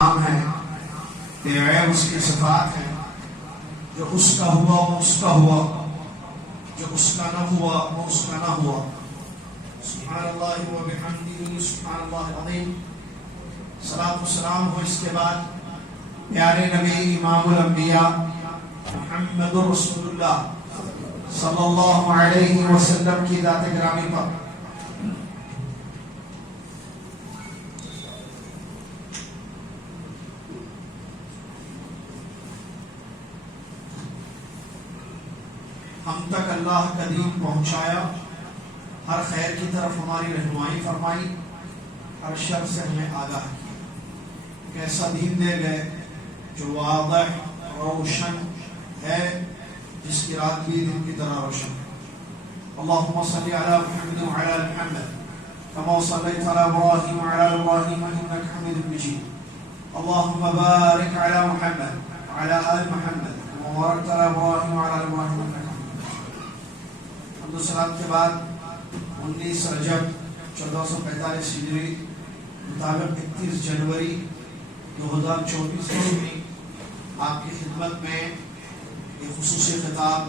نام ہے، بے عیب اس کی صفات ہیں۔ جو اس کا ہوا وہ اس کا ہوا، جو اس کا نہ ہوا وہ اس کا نہ ہوا۔ سبحان اللہ و بحمدہ سبحان اللہ العظیم۔ صلاۃ و سلام ہو اس کے بعد پیارے نبی امام الانبیاء محمد رسول اللہ صلی اللہ علیہ وسلم کی ذات گرامی پر۔ ہم تک اللہ کا دین پہنچایا، ہر خیر کی طرف ہماری رہنمائی فرمائی، ہر شر سے ہمیں آگاہ کیا۔ ایسا دین دے گئے جو واضح روشن ہے، جس کی رات بھی دن کی طرح روشن ہے۔ اللہم صلی علی محمد وعلی آل محمد کما صلیت علی ابراہیم وعلی آل ابراہیم انک حمید مجید۔ اللہم بارک علی محمد وعلی آل محمد کما بارکت علی ابراہیم وعلی آل ابراہیم انک حمید مجید۔ سلام کے بعد 19 رجب 1445 ہجری مطابق 31 جنوری 2024 میں آپ کی خدمت میں ایک خصوصی خطاب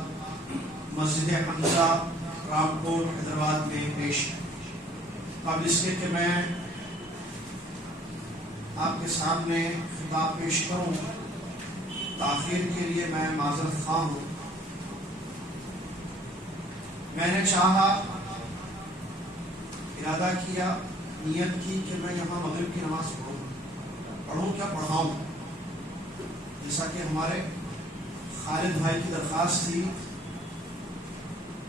مسجد حمزہ رامپور حیدرآباد میں پیش ہے۔ قبل اس کے کہ میں آپ کے سامنے خطاب پیش کروں، تاخیر کے لیے میں معذرت خواہ ہوں۔ میں نے چاہا، ارادہ کیا، نیت کی کہ میں یہاں مغرب کی نماز پڑھوں کیا پڑھاؤں، جیسا کہ ہمارے خالد بھائی کی درخواست تھی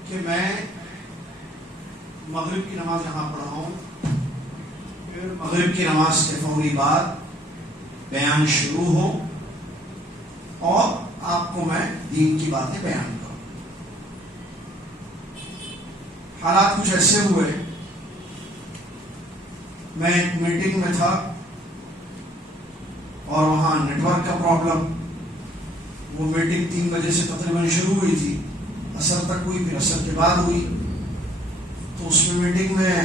کہ میں مغرب کی نماز یہاں پڑھاؤں، پھر مغرب کی نماز کے فوری بعد بیان شروع ہو اور آپ کو میں دین کی باتیں بیان کروں۔ حالات کچھ ایسے ہوئے، میں ایک میٹنگ میں تھا اور وہاں نیٹ ورک کا پرابلم۔ وہ میٹنگ 3 بجے سے تقریباً شروع ہوئی تھی، عصر تک ہوئی، پھر عصر کے بعد ہوئی۔ تو اس میں میٹنگ میں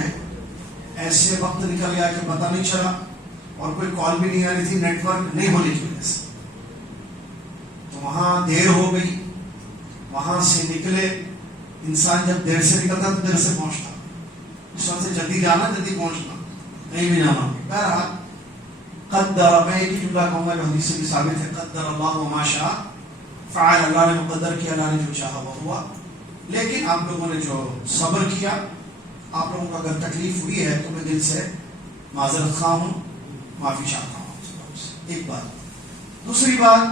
ایسے وقت نکل گیا کہ پتہ نہیں چلا، اور کوئی کال بھی نہیں آ رہی تھی نیٹ ورک نہیں ہونے کی وجہ سے۔ تو وہاں دیر ہو گئی، وہاں سے نکلے۔ انسان جب دیر سے نکلتا تو دیر سے پہنچتا، اس وقت سے جلدی جانا جلدی پہنچنا، نہیں بھی جانا۔ بہرحال قدر، میں ایک جملہ کہوں گا جو حدیث سے بھی ثابت ہے، قدر اللہ وما شاء فعل، اللہ نے مقدر کیا، اللہ نے جو چاہا وہ ہوا۔ لیکن آپ لوگوں نے جو صبر کیا، آپ لوگوں کو اگر تکلیف ہوئی ہے تو میں دل سے معذرت خواہ ہوں، معافی چاہتا ہوں۔ ایک بات۔ دوسری بات،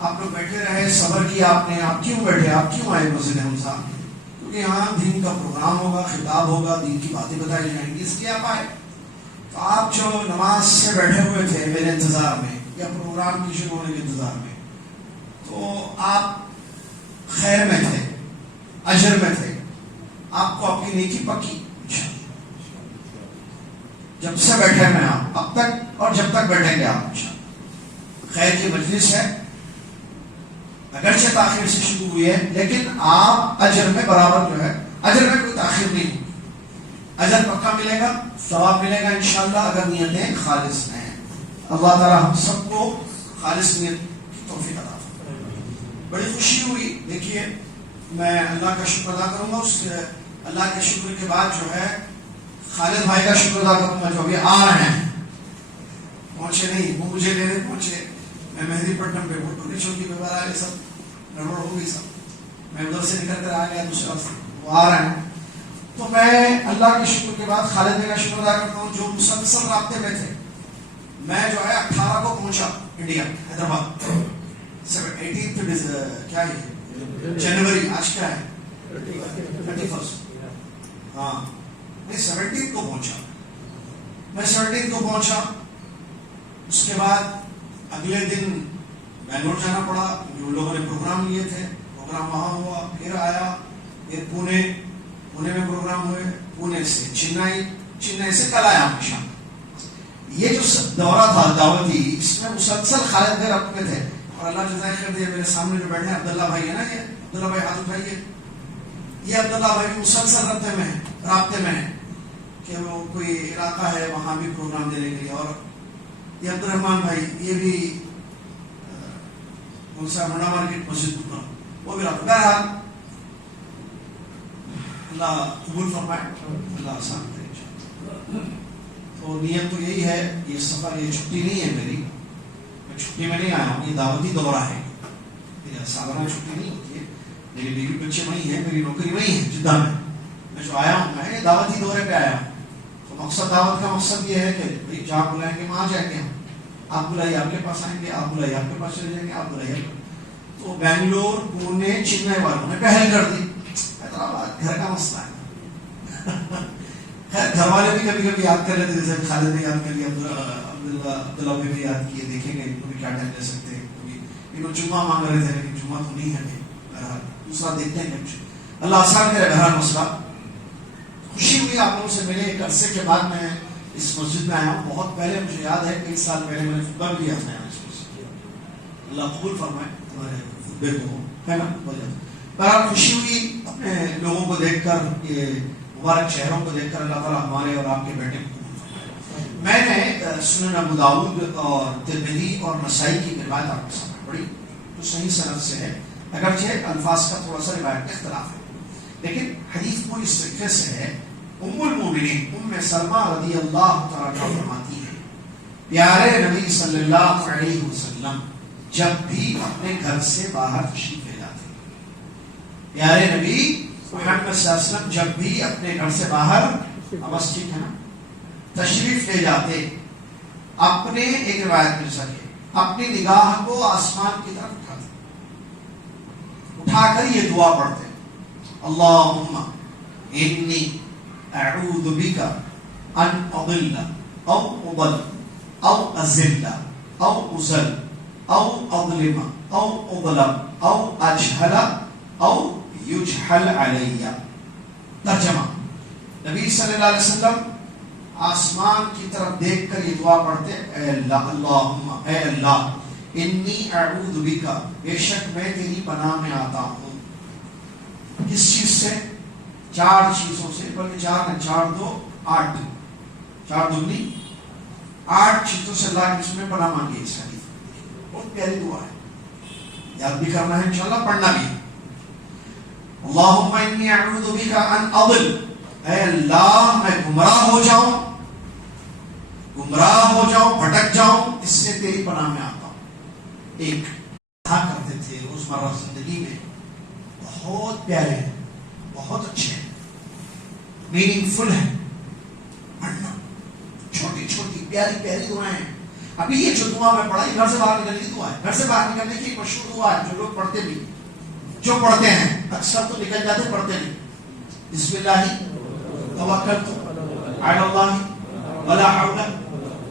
آپ لوگ بیٹھے رہے، صبر کیا آپ نے۔ آپ کیوں بیٹھے، آپ کیوں آئے مسجد حمزہ؟ کیونکہ یہاں دین کا پروگرام ہوگا، خطاب ہوگا، دین کی باتیں بتائی جائیں گی، اس لیے آپ آئے۔ تو آپ جو نماز سے بیٹھے ہوئے تھے میرے انتظار میں یا پروگرام کی شروع ہونے کے انتظار میں، تو آپ خیر میں تھے، اجر میں تھے، آپ کو آپ کی نیکی پکی جب سے بیٹھے میں آپ اب تک اور جب تک بیٹھیں گے آپ خیر کی مجلس ہے۔ اگرچہ تاخیر سے شروع ہوئی ہے لیکن آپ اجر میں برابر جو ہے، اجر میں کوئی تاخیر نہیں ہوگی، اجر پکا ملے گا، ثواب ملے گا انشاءاللہ، اگر نیتیں خالص ہیں۔ اللہ تعالی ہم سب کو خالص نیت کی توفیق عطا فرمائے۔ بڑی خوشی ہوئی۔ دیکھیے، میں اللہ کا شکر ادا کروں گا، اس اللہ کے شکر کے بعد جو ہے خالد بھائی کا شکر ادا کروں گا جو ابھی آ رہے ہیں، پہنچے نہیں، وہ مجھے لینے پہنچے۔ میں مہدی پٹنم پہ بھٹو چوکی پہ بار آئے، سب گڑبڑ ہو گئی، سب میں ادھر سے نکل کر آ گیا دوسرا سے، وہ آ رہے ہیں۔ تو میں اللہ کے شکر کے بعد خالد بھائی کا شکر ادا کرتا ہوں جو مسلسل رابطے میں تھے۔ میں جو ہے 18 کو پہنچا انڈیا، حیدرآباد، 18 کیا ہے جنوری، آج کیا ہے 31، ہاں میں 17 کو پہنچا۔ میں 17 کو پہنچا، اس کے بعد اگلے دن بنگلور جانا پڑا کیونکہ ان لوگوں نے پروگرام لیے تھے، پروگرام وہاں ہوا، پھر آیا، پھر پونے میں پروگرام ہوئے، پونے سے چنئی سے کل آیا شام۔ یہ جو دورہ تھا دعوتی، اس میں مسلسل خالد بھائی رابطے میں تھے، اور اللہ جزائے خیر دے، میرے سامنے جو بیٹھے ہیں عبداللہ بھائی ہے نا، یہ عبداللہ بھائی ہاتھ اٹھائیے، یہ عبداللہ بھائی مسلسل رابطے میں ہیں کہ وہ کوئی علاقہ ہے وہاں بھی پروگرام دینے کے لیے، اور یہ عبد الرحمان بھائی یہ بھی منڈا مارکیٹ مسجد کا وہ بھی رہتا. بہرحال اللہ قبول فرمائے, اللہ آسان کرے. تو نیت تو یہی ہے, یہ سفر یہ چھٹی نہیں ہے میری, میں چھٹی میں نہیں آیا ہوں, یہ دعوتی دورہ ہے. سالانہ چھٹی نہیں ہوتی ہے, میری بیوی بچے وہیں ہیں, میری نوکری وہیں ہے جدہ میں جو آیا ہوں میں دعوتی دورے پہ آیا ہوں. تو مقصد دعوت کا مقصد یہ ہے کہ بھائی جہاں بلائیں گے وہاں جائیں گے ہم, آپ بلائیے آپ کے پاس آئیں گے, آپ بلائیے آپ کے پاس چلے جائیں گے, آپ بلائیے. تو بنگلور, پونے, چنئی والوں نے پہل کر دی. حیدرآباد گھر کا مسئلہ ہے. خیر گھر والے بھی کبھی کبھی یاد کر لیتے, جیسے خالد نے یاد کر لیا, عبداللہ نے بھی یاد کیے, دیکھیں گے ان کو بھی کیا ٹائم دے سکتے ہیں. ان کو جمعہ مانگ رہے تھے لیکن جمعہ تو نہیں ہے. بہرحال دوسرا دیکھتے ہیں کچھ, اللہ آسان کرے. بہرحال مسئلہ خوشی ہوئی آپ لوگوں سے ملے. ایک عرصے کے بعد میں اس مسجد میں آیا ہوں. بہت پہلے مجھے یاد ہے, کئی سال پہلے میں نے خطبہ بھی دیا تھا اس مسجد. اللہ قبول فرمائے تمہارے خطبے کو, ہے نا. بہرحال خوشی ہوئی اپنے لوگوں کو دیکھ کر, یہ مبارک چہروں کو دیکھ کر. اللہ تعالیٰ ہمارے اور آپ کے بیٹے کو قبول فرمائے. میں نے سنن ابو داؤد اور ترمذی اور نسائی کی روایت آپ کے سامنے پڑھی جو صحیح سند سے ہے, اگرچہ الفاظ کا تھوڑا سا روایت کا اختلاف ہے, لیکن حدیث پوری اس طریقے سے ہے. ام المومنین ام سلمہ رضی اللہ تعالیٰ عنہ فرماتی ہے, پیارے نبی صلی اللہ علیہ وسلم جب بھی اپنے گھر سے باہر تشریف لے جاتے, پیارے نبی محمد صلی اللہ علیہ وسلم جب بھی اپنے گھر سے باہر بس ٹھیک ہے نا تشریف لے جاتے, اپنے ایک روایت مل سکے اپنی نگاہ کو آسمان کی طرف اٹھاتے, اٹھا کر یہ دعا پڑھتے, اللہم انی اعوذ بک ان اضل او اضل او ازل او ازل او اظلم او اظلم او اجہل او یجہل علی. ترجمہ, نبی صلی اللہ علیہ وسلم آسمان کی طرف دیکھ کر یہ دعا پڑھتے, اے اللہ, اللہم اے اللہ, انی اعوذ بک بے شک میں تیری پناہ میں آتا ہوں. کس چیز سے؟ 4 چیزوں سے, بلکہ 4 نہ 4 2 8, 4 دگنی 8 چیزوں سے اللہ کی اس میں پناہ مانگی. اس حدیث بہت پیاری دعا ہے, یاد بھی کرنا ہے انشاءاللہ, پڑھنا بھی ہے. اللہم انی اعوذ بک ان اضل, اے اللہ میں گمراہ ہو جاؤں, بھٹک جاؤں, اس سے تیری پناہ میں آتا ہوں. ایک کہا کرتے تھے روزمرہ زندگی میں, بہت پیارے ہیں, بہت اچھے ہیں, میننگ فل ہیں, پڑھنا چھوٹی چھوٹی پیاری پیاری دعائیں ہیں. ابھی یہ جو دعا میں پڑھا, یہ گھر سے باہر نکلنے کی دعا ہے. گھر سے باہر نکلنے کی مشہور دعا ہے جو لوگ پڑھتے بھی, جو پڑھتے ہیں اکثر تو نکل جاتے, پڑھتے نہیں. بسم اللہ توکلت علی اللہ ولا حول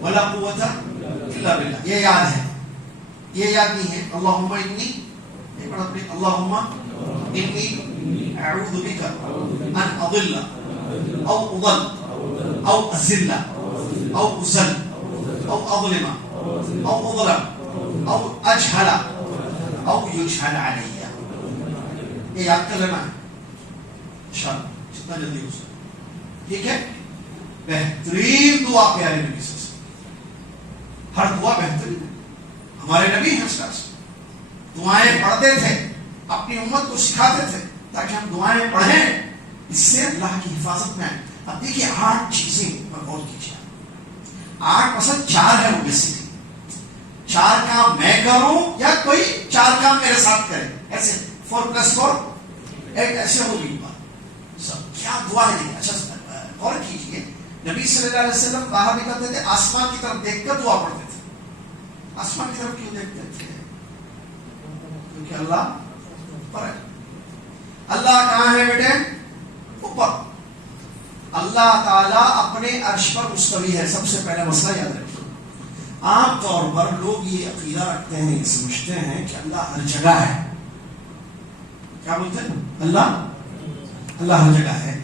ولا قوت الا باللہ. یہ یاد ہے, یہ یاد نہیں ہے. اللہم انی, اللہم انی اعوذ بک ان اضل او اضل او ازل او ازل او اظلم او اظلم او اجہل او یجہل علی. یہ یاد کر لینا ہے انشاءاللہ جتنا جلدی ہو سکے. ٹھیک ہے, بہترین دعا پیارے نبی سے, ہر دعا بہترین ہے. ہمارے نبی ہیں اس کا دعائیں پڑھتے تھے, اپنی امت کو سکھاتے تھے تاکہ ہم دعائیں پڑھیں, اس سے اللہ کی حفاظت میں آئے. اب دیکھیے 8 چیزیں پر غور کیجیے. 8 پسند 4 ہے وہ بیسکلی. 4 کام میں کروں یا کوئی 4 کام میرے ساتھ کرے, ایسے 4+4 8 ایسے ہوگی بات. سب کیا دعا ہے. اچھا غور کیجیے, نبی صلی اللہ علیہ وسلم باہر نکلتے تھے, آسمان کی طرف دیکھ کر دعا پڑھتے تھے. آسمان کی طرف کیوں دیکھتے تھے؟ کیونکہ اللہ پر ہے. اللہ کہاں ہے بیٹے؟ اوپر. اللہ تعالیٰ اپنے عرش پر مستوی ہے. سب سے پہلا مسئلہ یاد رکھیے. عام طور پر لوگ یہ عقیدہ رکھتے ہیں, یہ سمجھتے ہیں کہ اللہ ہر جگہ ہے. کیا بولتے ہیں؟ اللہ ہر جگہ ہے.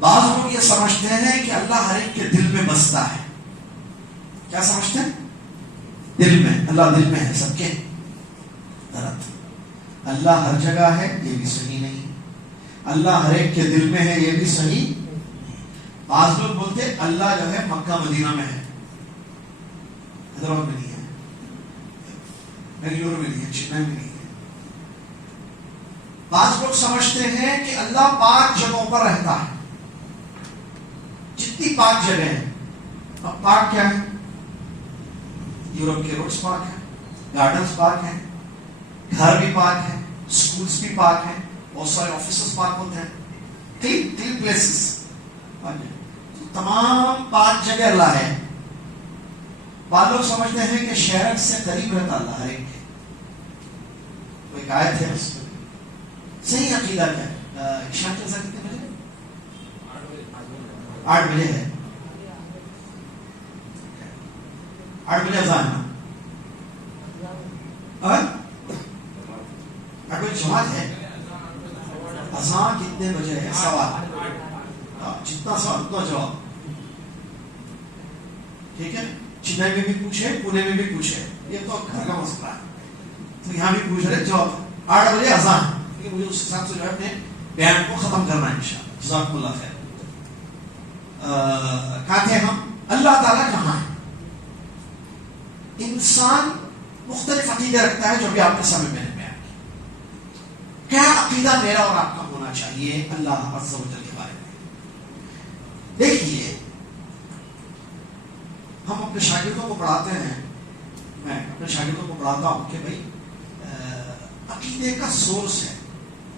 بعض لوگ یہ سمجھتے ہیں کہ اللہ ہر ایک کے دل میں بستا ہے. کیا سمجھتے ہیں؟ دل میں. اللہ دل میں ہے سب کے. غلط. اللہ ہر جگہ ہے یہ بھی صحیح نہیں. اللہ ہر ایک کے دل میں ہے یہ بھی صحیح. بعض لوگ بولتے اللہ جو ہے مکہ مدینہ میں ہے. حیدرآباد میں نہیں ہے، بنگلورو میں نہیں ہے، چنئی میں نہیں ہے. بعض لوگ سمجھتے ہیں کہ اللہ پاک جگہوں پر رہتا ہے، جتنی پاک جگہ ہے. اب پاک کیا ہے؟ یورپ کے روڈز پاک ہیں، گارڈنز پاک ہیں، گھر بھی پاک ہیں، سکولز بھی پاک ہیں، بہت سارے آفیسز پاک ہوتے ہیں، کلین پلیسز. تمام پاک جگہ اللہ ہے. بعض لوگ سمجھتے ہیں کہ شہر سے قریب رہتا اللہ ہر ایک کے. کوئی آیت ہے اس میں؟ صحیح عقیدہ کیا ہے؟ عشاء کے اذان کتنے بجے؟ 8 بجے ہے. 8 بجے اذان ہے. 8 بجے جماعت ہے. اذان کتنے بجے ہے؟ سوال. جتنا سوال اتنا جواب. ٹھیک ہے. چنئی میں بھی پوچھے، پونے میں بھی پوچھے، یہ تو گھر کا مسئلہ ہے. تو یہاں بھی پوچھ رہے جواب. 8 بجے اذان. مجھے اس حساب سے جو ہے اپنے بیان کو ختم کرنا ہے انشاءاللہ. جزاکم اللہ خیر. کہتے ہیں ہم اللہ تعالیٰ کہاں ہے؟ انسان مختلف عقیدے رکھتا ہے جو بھی آپ کے سامنے میں نے بیان کیا. کیا عقیدہ میرا اور آپ کا ہونا چاہیے اللہ عز و جل کے بارے میں؟ دیکھیے، ہم اپنے شاگردوں کو پڑھاتے ہیں، میں اپنے شاگردوں کو پڑھاتا ہوں کہ بھائی عقیدے کا سورس ہے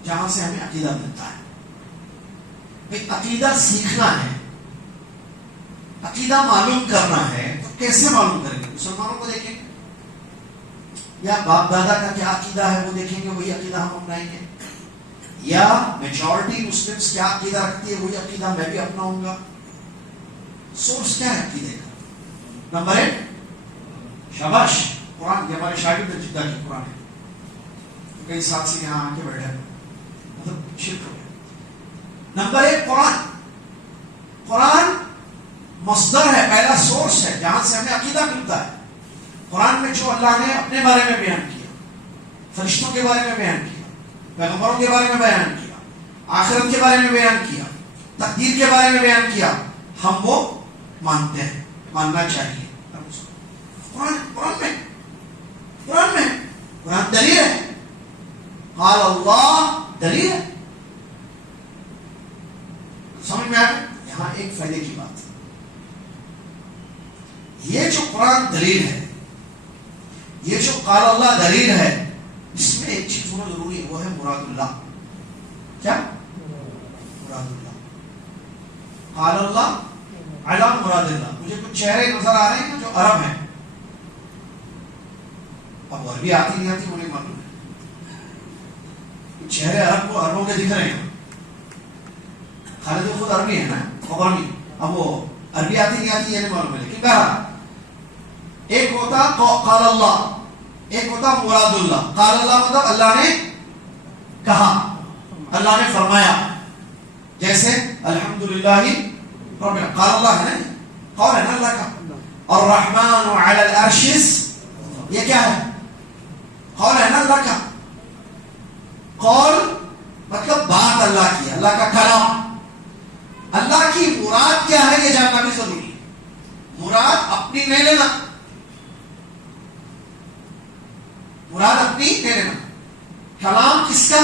جہاں سے ہمیں عقیدہ ملتا ہے. بھائی عقیدہ سیکھنا ہے، عقیدہ معلوم کرنا ہے، تو کیسے معلوم کریں گے؟ مسلمانوں کو دیکھیں گے یا باپ دادا کا کیا عقیدہ ہے وہ دیکھیں گے، وہی عقیدہ ہم اپنائیں گے، یا میجورٹی مسلمس کیا عقیدہ رکھتی ہے وہی عقیدہ میں بھی اپناؤں گا. سورس کیا ہے عقیدے کا؟ نمبر 1 شاباش قرآن. یہ ہمارے شاگرد جدہ کی قرآن ہے، کئی ساتھ سے یہاں آ کے بیٹھے مطلب شرک ہو گیا. نمبر 1 قرآن. قرآن مصدر ہے، پہلا سورس ہے جہاں سے ہمیں عقیدہ ملتا ہے. قرآن میں جو اللہ نے اپنے بارے میں بیان کیا، فرشتوں کے بارے میں بیان کیا، پیغمبروں کے بارے میں بیان کیا، آخرت کے بارے میں بیان کیا، تقدیر کے بارے میں بیان کیا، ہم وہ مانتے ہیں، ماننا چاہیے. قرآن دلیل ہے. قال اللہ دلیل ہے. سمجھ میں آئے؟ یہاں ایک فائدے کی بات ہے. یہ جو قرآن دلیل ہے، یہ جو قال اللہ دلیل ہے، اس میں ایک چیز ہونا ضروری ہے، وہ ہے مراد اللہ. کیا مراد اللہ؟ قال اللہ علی مراد اللہ. مجھے کچھ چہرے نظر آ رہے ہیں جو عرب ہیں. اب عربی آتی نہیں آتی مجھے معلوم ہے، کچھ چہرے عرب کو عربوں کے دکھ رہے ہیں. خالد خود عربی ہے نا، خبر نہیں. اب وہ عربی آتی نہیں آتی یہ نہیں معلوم ہے، لیکن بہرحال ایک ہوتا قال اللہ، ایک ہوتا مراد اللہ. قال اللہ مطلب اللہ نے کہا، اللہ نے فرمایا. جیسے الحمدللہ رب العالمین، قال اللہ ہے نا، قول ہے نا اللہ کا. الرحمن علی العرش، یہ کیا ہے؟ قول ہے نا اللہ کا. قول مطلب بات اللہ کی، اللہ کا کلام. اللہ کی مراد کیا ہے یہ جاننا بھی ضروری ہے. مراد اپنی نہیں لینا، مراد اپنی نہیں لینا. کلام کس کا؟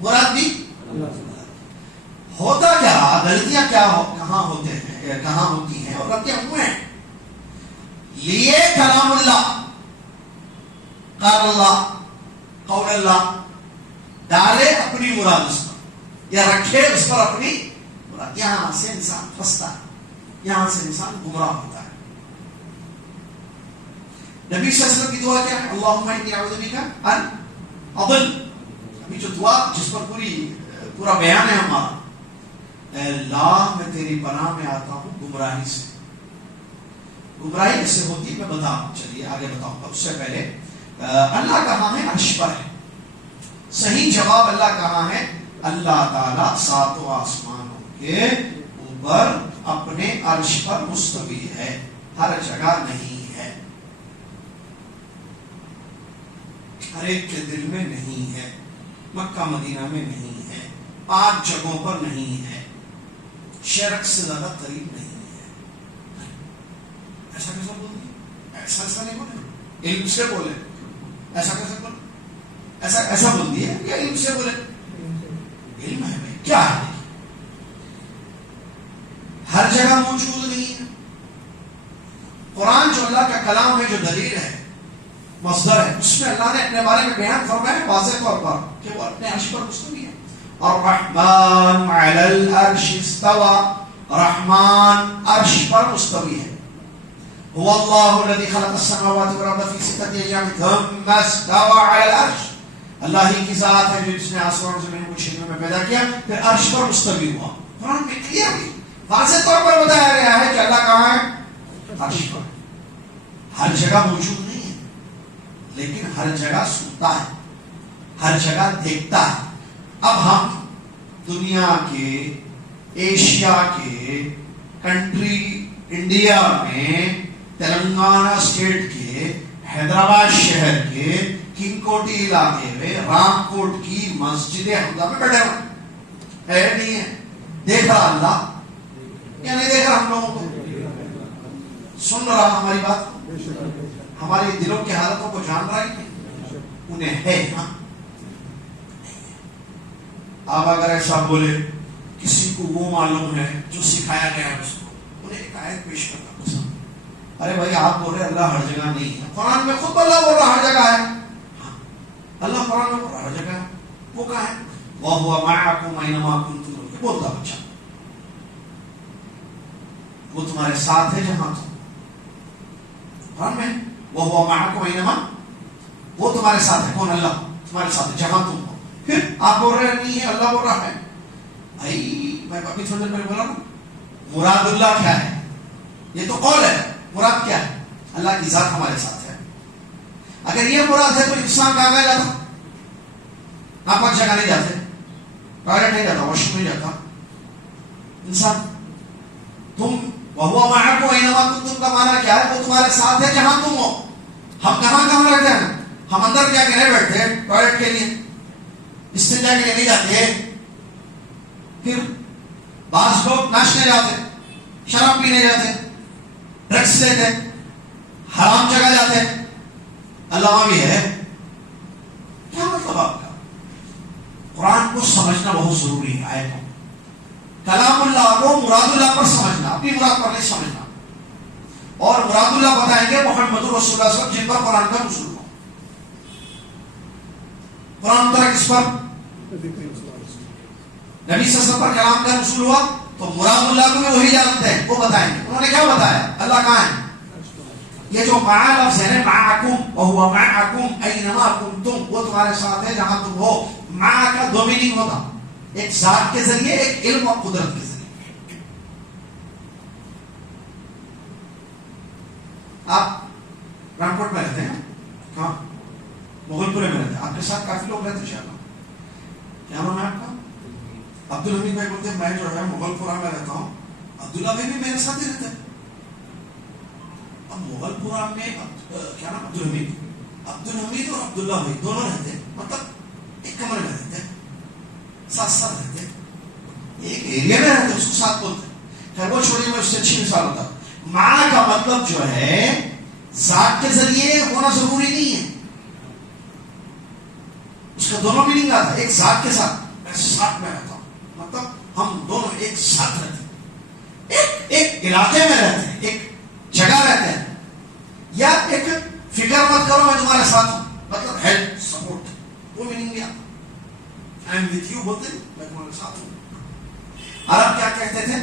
مراد بھی. ہوتا کیا، غلطیاں کیا کہاں ہوتے ہیں، کہاں ہوتی ہیں اور غلطیاں ہوئے ہیں. لیے کلام اللہ، قال اللہ، قول اللہ، ڈالے اپنی مراد اس پر، یا رکھے اس پر اپنی مراد. یہاں سے انسان پھنستا ہے، یہاں سے انسان گمراہ ہوتا ہے. نبی صلی اللہ علیہ وسلم کی دعا کیا ہے؟ اللہم انی اعوذ بک ان اضل. ابھی جو دعا جس پر پورا بیان ہے ہمارا، اے اللہ میں تیری پناہ میں آتا ہوں گمراہی سے. گمراہی کیسے ہوتی میں بتاؤں، چلیے آگے بتاؤں گا. اس سے پہلے اللہ کہاں ہے؟ عرش پر ہے. صحیح جواب اللہ کہاں ہے؟ اللہ تعالیٰ ساتوں آسمانوں کے اوپر اپنے عرش پر مستوی ہے، ہر جگہ نہیں ہے، ہر ایک کے دل میں نہیں ہے، مکہ مدینہ میں نہیں ہے، 5 جگہوں پر نہیں ہے، شرک سے زیادہ قریب نہیں ہے. ایسا کیسا بول دیا؟ ایسا نہیں بولے، علم سے بولے. ایسا کیسے بولے؟ ایسا بول دیا یا علم سے بولے؟ علم ہے بھائی، کیا ہے؟ ہر جگہ موجود نہیں ہے. قرآن جو اللہ کا کلام ہے، جو دلیل ہے، مصدر ہے، اس میں اللہ نے اپنے بارے میں بیان فرمایا واضح طور پر کہ وہ اپنے عرش پر مستوی ہے. الرحمن علی العرش استوى، رحمان عرش پر مستوی ہے. هو اللہ الذی خلق السماوات والارض فی ستۃ ایام ثم استوى علی العرش. اللہ ہی کی ذات ہے جو جس نے آسمان و زمین کو 6 دنوں میں پیدا کیا، پھر عرش پر مستوی ہوا. قرآن میں کلیئرلی واضح طور پر بتایا گیا ہے کہ اللہ کہاں ہے؟ عرش پر. ہر جگہ موجود نہیں ہے، لیکن ہر جگہ سنتا ہے، ہر جگہ دیکھتا ہے. اب ہم دنیا کے، ایشیا کے کنٹری انڈیا میں، تلنگانہ اسٹیٹ کے، حیدرآباد شہر کے کنگ کوٹی علاقے میں رام کوٹ کی مسجد حمزہ میں بیٹھے ہوئے ہے نہیں ہے. دیکھ رہا اللہ یا نہیں دیکھ رہا ہم لوگوں کو؟ سن رہا ہماری بات، ہماری دلوں کی حالتوں کو جان رہا ہے. انہیں ہے نا. آپ اگر ایسا بولے، کسی کو وہ معلوم ہے جو سکھایا گیا ہے اس کو، انہیں ایک آیت پیش کرنا پسند. ارے بھائی آپ بول رہے اللہ ہر جگہ نہیں ہے، قرآن میں خود اللہ بول رہا ہر جگہ ہے. اللہ قرآن میں بول رہا ہر جگہ ہے. وہ کہاں ہے؟ وَهُوَ مَعَكُمْ أَيْنَمَا كُنتُمْ. بولتا بچہ وہ تمہارے ساتھ ہے جہاں تم. قرآن میں وَهُوَ مَعَكُمْ أَيْنَمَا، وہ تمہارے ساتھ ہے. کون؟ اللہ تمہارے ساتھ ہے جہاں تم ہو. پھر آپ بول رہے نہیں ہے، اللہ بول رہا ہے. بھائی میں ابھی تھوڑی دیر پہلے بولا نا، مراد اللہ کیا ہے؟ یہ تو قول ہے. مراد کیا ہے؟ اللہ کی ذات ہمارے ساتھ ہے. اگر یہ مراد ہے تو انسان کہاں گیا جاتا؟ آپ پاک جگہ نہیں جاتے، ٹوائلٹ نہیں جاتا، واش روم نہیں جاتا انسان. تم وَهُوَ مَعَكُمْ أَيْنَمَا كُنتُمْ کا معنی کیا ہے؟ وہ تمہارے ساتھ ہے جہاں تم ہو. ہم کہاں رہتے ہیں؟ ہم اندر جا کے نہیں بیٹھتے ٹوائلٹ کے لیے، استنجا کے لیے نہیں جاتے. پھر بعض لوگ ناچنے جاتے، شراب پینے جاتے، ڈرگس لیتے، حرام جگہ جاتے. اللہ وہاں بھی ہے. کیا مطلب آپ کا؟ قرآن کو سمجھنا بہت ضروری ہے. آیتوں کلام اللہ کو مراد اللہ پر سمجھنا، اپنی مراد پر نہیں سمجھنا. اور مراد اللہ بتائیں گے محمد رسول اللہ صلی اللہ علیہ وسلم، جن پر قرآن کا نزول ہوا. قرآن اترا کس پر؟ نبی صلی اللہ علیہ وسلم پر کلام کا نزول ہوا. تو مراد اللہ کو بھی وہی جانتے ہیں، وہ بتائیں گے. انہوں نے کیا بتایا؟ اللہ کہاں ہے. یہ جو مع لفظ ہے معکم، وہو معکم اینما کنتم، وہ تمہارے ساتھ ہے جہاں تم ہو. مع کا دو میننگ ہوتا، ایک ذات کے ذریعے، ایک علم اور قدرت کے ذریعے. آپ رامپوٹ میں رہتے ہیں، کہاں؟ مغل پورے میں رہتے ہیں. آپ کے ساتھ کافی لوگ رہتے ہیں. کیا نام ہے آپ کا؟ عبدالحمید بھائی بولتے ہیں میں جو ہے مغل پورہ میں رہتا ہوں. عبداللہ بھائی بھی میرے ساتھ ہی رہتے ہیں. اب مغل پورہ میں کیا نام؟ عبدالحمید اور عبداللہ بھائی دونوں رہتے ہیں، مطلب ایک کمرے میں رہتے ہیں، ساتھ رہتے ہیں، ایک ایریا میں رہتے ہیں، اس کو ساتھ بولتے ہیں. خیر وہ چھوڑیے، میں اس سے اچھی مثال ہوتا. معنی کا مطلب جو ہے ذات کے ذریعے ہونا ضروری نہیں ہے. اس کا دونوں میننگ آتا ہے. ایک ذات کے ساتھ، میں ساتھ میں رہتا ہوں، مطلب ہم دونوں ایک ساتھ رہتے ہیں، ایک علاقے میں رہتے ہیں، ایک جگہ رہتے ہیں. یا ایک فکر مت کرو میں تمہارے ساتھ ہوں، مطلب ہیلپ سپورٹ، وہ میننگ بھی آتا. آئی ایم وتھ یو بولتے ہیں، میں تمہارے ساتھ ہوں. عرب کیا کہتے تھے؟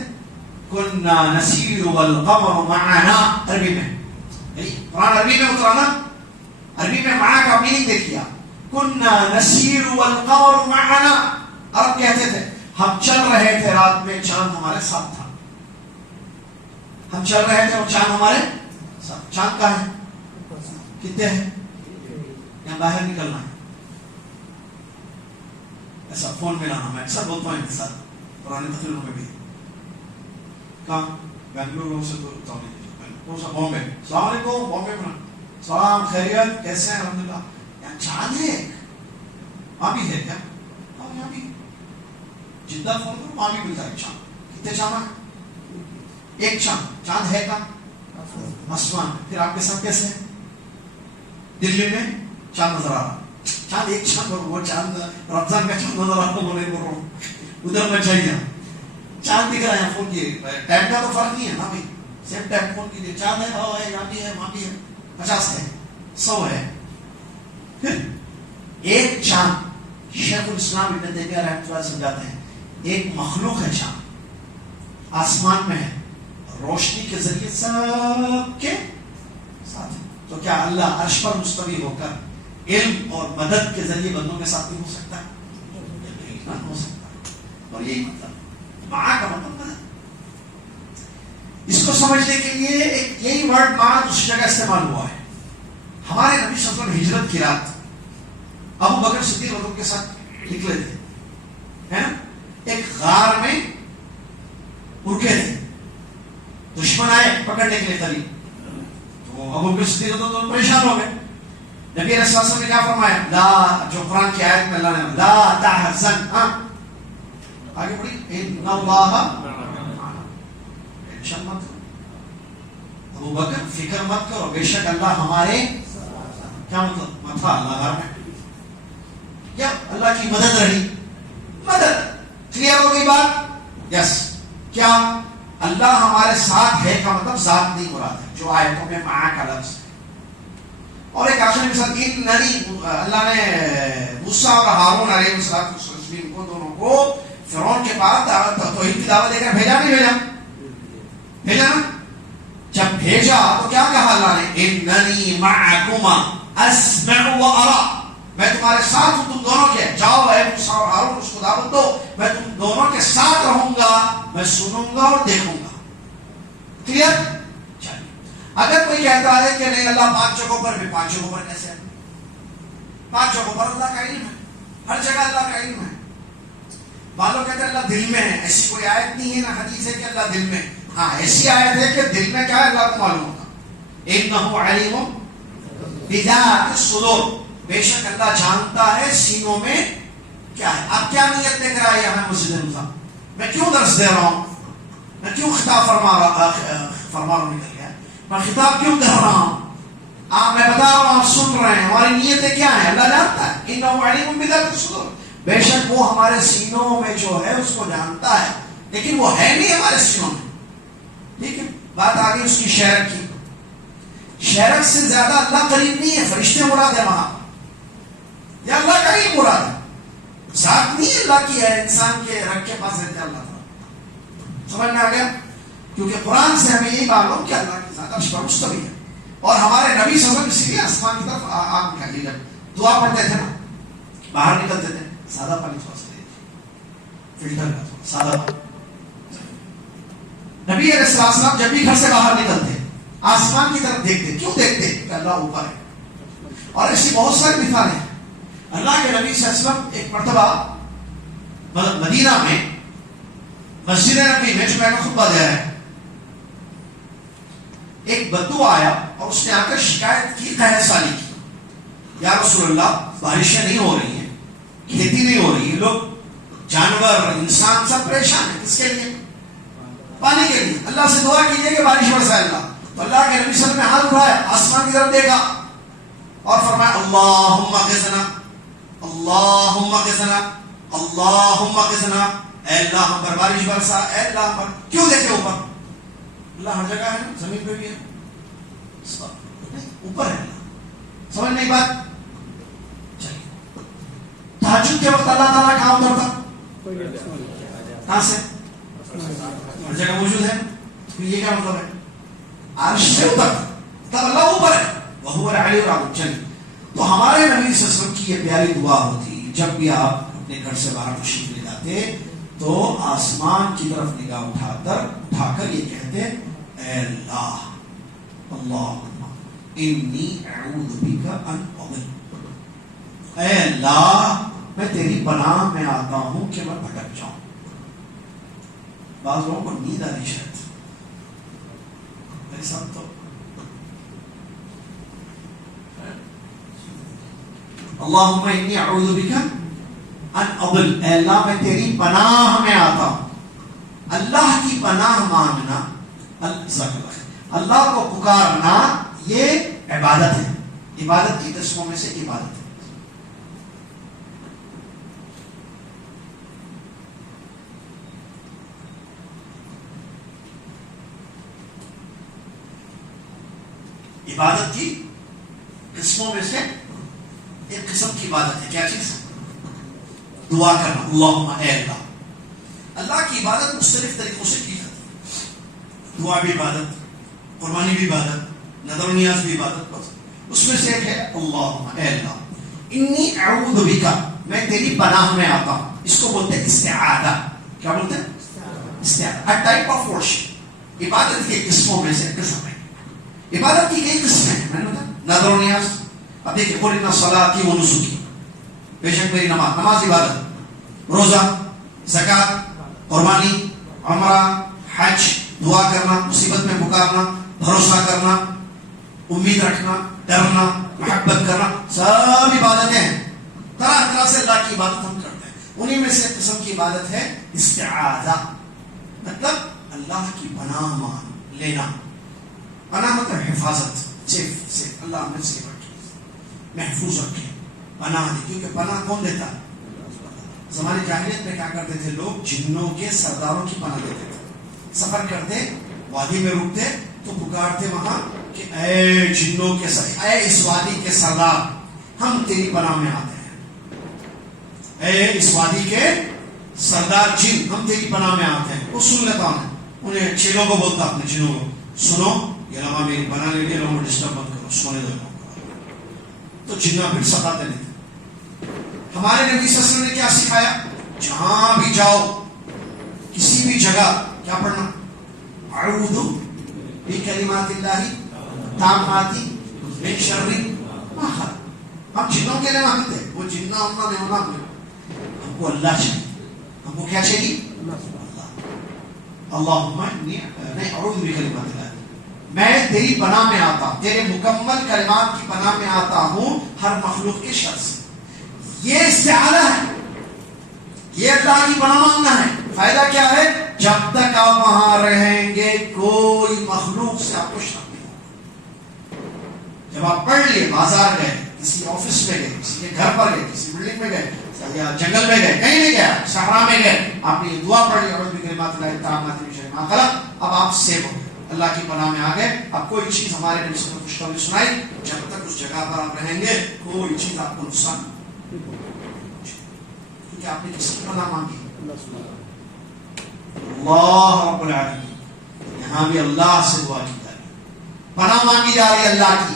کننا نسیر والقمر معنا. عربی میں قرآن عربی میں اترانا، عربی میں معنا کا میننگ دیکھیے. کننا نسیر والقمر معنا. عرب کہتے تھے ہم چل رہے تھے رات میں، چاند ہمارے ساتھ تھا. ہم چل رہے تھے اور چاند ہمارے ساتھ. چاند کا ہے کتنے ہیں؟ یا باہر نکلنا ہے؟ ایسا فون میں لانا. میں اکثر بولتا ہوں ان کے ساتھ پرانے تقریروں میں بھی. کہاں؟ بنگلورو سے تو بامبے. السلام علیکم. بامبے میں سلام، خیریت، کیسے ہیں؟ الحمدللہ. یہاں چاند ہے ایک، وہاں بھی ہے کیا؟ ہاں یہاں بھی. جدہ فون کرو وہاں بھی ملتا ہے چاند. کتنے چاند ہیں؟ ایک چاند. چاند ہے کہاں؟ آسمان میں. پھر آپ کے ساتھ کیسے ہے؟ دلی میں چاند نظر آ رہا, چاند ایک چاند, اور وہ چاند رمضان کا چاند نظر آ رہا, وہ نہیں بول رہا ہوں, ادھر میں چاہیے چاند دکھ رہا ہے. فون کیے, ٹائم کا تو فرق نہیں ہے نا بھائی, سیم ٹائم فون کیجیے, چاند ہے, ہوا ہے, یہاں بھی ہے, وہاں بھی ہے, 50 ہے, 100 ہے. پھر ایک چاند, شیخ الاسلام ابن تیمیہ رحمۃ اللہ سمجھاتے ہیں, ایک مخلوق ہے چاند, آسمان میں ہے, روشنی کے ذریعے سب کے ساتھ ہے. تو کیا اللہ عرش پر مستوی ہو کر علم اور مدد کے ذریعے بندوں کے ساتھ نہیں ہو سکتا ہے؟ نہیں ہو سکتا. اور یہی مطلب ماں کا مطلب مدد. اس کو سمجھنے کے لیے ایک یہی ورڈ ماں دوسری جگہ استعمال ہوا ہے. ہمارے نبی صلی اللہ علیہ وسلم ہجرت کی رات ابو بکر صدیق رضی اللہ عنہ کے ساتھ نکلے تھے, ہے نا, ایک غار میں رکے تھے. دشمن آئے پکڑنے کے لیے قریب, تو ابو بکر صدیق رضی اللہ عنہ پریشان ہو گئے. نبی علیہ السلام نے کیا فرمایا, لا, جو قرآن کی آیت میں اللہ نے لا تحزن, آگے بڑھی, ان اللہ ٹینشن مت کرو ابو بکر, فکر مت کرو, بے شک اللہ ہمارے, کیا مطلب, مت اللہ گھر میں, یا اللہ کی مدد رہی, مدد. کلیئر ہو گئی بات؟ یس. کیا اللہ ہمارے ساتھ ہے کا مطلب ذات نہیں مراد ہے, جو آیتوں میں معا کا لفظ ہے. اور ایک آخر مثال, اللہ نے موسیٰ اور ہارون علیہ السلام کو دونوں کو فرعون کے پاس توحید کی دعوت دے کر بھیجا نہیں بھیجا؟ بھیجا نا. جب بھیجا تو کیا کہا اللہ نے, اننی معکما اسمع و ارا, میں تمہارے ساتھ ہوں, تم دونوں کے, جاؤ اے موسیٰ اور ہارون اس کو دعوت دو, میں تم دونوں کے ساتھ رہوں گا, میں سنوں گا اور دیکھوں گا. کلیئر؟ چلیے. اگر کوئی کہتا ہے کہ نہیں اللہ 5 جگہوں پر بھی, 5 جگہوں پر کیسے ہے؟ 5 جگہوں پر اللہ کا علم ہے, ہر جگہ اللہ کا علم ہے. معلوم کہتے ہیں اللہ دل میں ہے, ایسی کوئی آیت نہیں ہے, نہ حدیث ہے کہ اللہ دل میں. ہاں ایسی آیت ہے کہ دل میں کیا ہے اللہ کو معلوم ہوگا. انہ علیم بذات الصدور, بے شک اللہ جانتا ہے سینوں میں کیا ہے. آپ کیا نیت دیکھ رہا ہے یہاں مسجد نظام, میں کیوں درس دے رہا ہوں, میں کیوں خطاب فرما رہا ہوں, نکل گیا, میں خطاب کیوں کر رہا ہوں, آپ میں بتا رہا ہوں, آپ سن رہے ہیں, ہماری نیتیں کیا ہیں اللہ جانتا ہے. انہ علیم بذات الصدور, بے شک وہ ہمارے سینوں میں جو ہے اس کو جانتا ہے, لیکن وہ ہے نہیں ہمارے سینوں میں. ٹھیک ہے, بات آ گئی اس کی شہرت کی. شہرت سے زیادہ اللہ قریب نہیں ہے, فرشتے مراد ہے وہاں, یا اللہ قریب مراد ہے, ذات نہیں اللہ کی ہے, انسان کے رب کے پاس رہتے اللہ تعالیٰ. سمجھ میں آ گیا؟ کیونکہ قرآن سے ہمیں یہی معلوم کہ اللہ کی ذات عرش پر مستوی ہے. اور ہمارے نبی صلی اللہ علیہ وسلم اسی لیے آسمان کی طرف آنکھ نکالی, جب دعا پڑھتے تھے نا, باہر نکلتے تھے, سادہ پانی تھوڑا سا فلٹر کا, تھوڑا سادہ پانی. نبی علیہ السلام جب بھی گھر سے باہر نکلتے آسمان کی طرف دیکھتے. کیوں دیکھتے؟ کہ اللہ اوپر ہے. اور ایسی بہت ساری مثالیں ہیں. اللہ کے نبی صلی اللہ علیہ وسلم ایک مرتبہ مدینہ میں مسجد نبی میں جمعہ کا خطبہ دے رہے ہیں, ایک بدو آیا اور اس نے آ کر شکایت کی, قحط سالی کی. یا رسول اللہ, بارشیں نہیں ہو رہی ہیں, کھیتی نہیں ہو رہی ہے, لوگ جانور انسان سب پریشان ہیں. کس کے لیے؟ پانی کے لیے. اللہ سے دعا کیجیے کہ بارش برسائے اللہ. تو اللہ کے نبی صلی اللہ علیہ وسلم نے ہاتھ اٹھایا, آسمان کی طرف دیکھا اور فرمایا اللہم اغثنا, اللہم اغثنا, اللہم اغثنا, اے اللہ ہم پر بارش برسا, اے اللہ ہم پر. کیوں دیکھے اوپر؟ اللہ ہر جگہ ہے نا, زمین پہ بھی ہے, اوپر ہے اللہ. سمجھ نہیں بات؟ چلیے. تہجد کے وقت اللہ تعالیٰ کہاں اترتا؟ کہاں سے؟ ہر جگہ موجود ہے. یہ کیا مطلب ہے؟ عرش سے اوپر, تب اللہ اوپر ہے, وہو العلی العظیم. چلیے. تو ہمارے نبی صلی اللہ علیہ وسلم کی یہ پیاری دعا ہوتی, جب بھی آپ اپنے گھر سے باہر تشریف لے جاتے تو آسمان کی طرف نگاہ اٹھا کر یہ کہتے, اے اللہ, اللہم انی اعوذ بک ان اضل, اے اللہ میں تیری پناہ میں آتا ہوں کہ میں بھٹک جاؤں. بعض لوگوں کو نیند آ رہی شاید, میرے ساتھ تو اللہم انی اعوذ بک ان اضل, اے اللہ میں تیری پناہ میں آتا ہوں. اللہ کی پناہ مانگنا, اللہ کو پکارنا یہ عبادت ہے. عبادت کی قسموں میں سے عبادت ہے. عبادت کی قسموں میں سے ایک قسم کی عبادت ہے. کیا چیز؟ دعا کرنا. اللہم اے اللہ. اللہ کی عبادت مختلف طریقوں سے کی جاتی ہے. دعا بھی عبادت، قربانی بھی عبادت، نظر و نیاز بھی عبادت. بس اس میں سے ایک ہے اللہم اے اللہ انی اعوذ بک، میں تیری پناہ میں آتا ہوں. اس کو بولتے ہیں استعاذہ. کیا بولتے ہیں؟ استعاذہ. A type of worship. عبادت کی قسموں میں سے ایک قسم ہے. عبادت کی کئی قسمیں ہیں. میں نے بتایا نظر و نیاز. اب دیکھیں قل ان صلاتی و نسکی، بے شک میری نماز عبادت، روزہ، زکات، قربانی، عمرہ، حج، دعا کرنا، مصیبت میں پکارنا، بھروسہ کرنا، امید رکھنا، ڈرنا، محبت کرنا، سب عبادتیں ہیں. طرح طرح سے اللہ کی عبادت ہم کرتے ہیں. انہیں میں سے ایک قسم کی عبادت ہے استعاذہ. مطلب اللہ کی پناہ مان لینا. پناہ مطلب حفاظت، سیف. اللہ ہمیں سیف رکھے، محفوظ رکھے، پناہ دے. کیونکہ پناہ کون دیتا ہے؟ زمانے جاہلیت میں کیا کرتے تھے لوگ؟ جنوں کے سرداروں کی پناہ دیتے تھے. سفر کرتے، وادی میں رکتے تو پکارتے وہاں کہ اے جنوں کے اے اس وادی کے سردار، ہم تیری پناہ میں آتے ہیں. اے اس وادی کے سردار جن، ہم تیری پناہ میں آتے ہیں. وہ سن لیتا ہوں. انہیں چیلوں کو بولتا اپنے جنوں کو، سنو یہ لمحہ میری پناہ لے لیے، لوگوں کو ڈسٹرب مت کرو، سونے دو. تو جنہ پھر ستاتے نہیں تھے. ہمارے نبی صلی اللہ علیہ وسلم نے کیا سکھایا؟ جہاں بھی جاؤ، کسی بھی جگہ کیا پڑھنا؟ اعوذ بکلمات اللہ التامات من شر ما خلق. ہم جنوں کے لیے مانگتے ہیں، وہ جنہ انہوں نے ہونا، ہم کو اللہ چاہیے. ہم کو کیا چاہیے؟ اللہم اعوذ بکلمات اللہ، میں تیری پناہ میں آتا ہوں، تیرے مکمل کلمات کی پناہ میں آتا ہوں ہر مخلوق کے شر سے. یہ استعاذہ ہے، یہ اللہ کی پناہ مانگنا ہے. فائدہ کیا ہے؟ جب تک آپ وہاں رہیں گے کوئی مخلوق سے آپ کو شر نہیں ہوگا. جب آپ پڑھ لیے، بازار گئے، کسی آفس میں گئے، کسی کے گھر پر گئے، کسی بلڈنگ میں گئے، یا جنگل میں گئے، کہیں نہیں گیا، صحرا میں گئے، آپ نے یہ دعا پڑھ لی اعوذ بکلمات اللہ التامات من شر ما خلق، اب آپ سیو ہو گئے، اللہ کی پناہ میں آ گئے. اب کوئی چیز ہمارے نبی صلی اللہ علیہ وسلم نے خوشخبری سنائی، جب تک اس جگہ پر آپ رہیں گے کوئی چیز آپ کو نقصان نہیں، کیونکہ آپ نے کس کی پناہ مانگی؟ اللہ رب العالمین. یہاں بھی اللہ سے دعا کی جا رہی ہے، پناہ مانگی جا رہی ہے اللہ کی.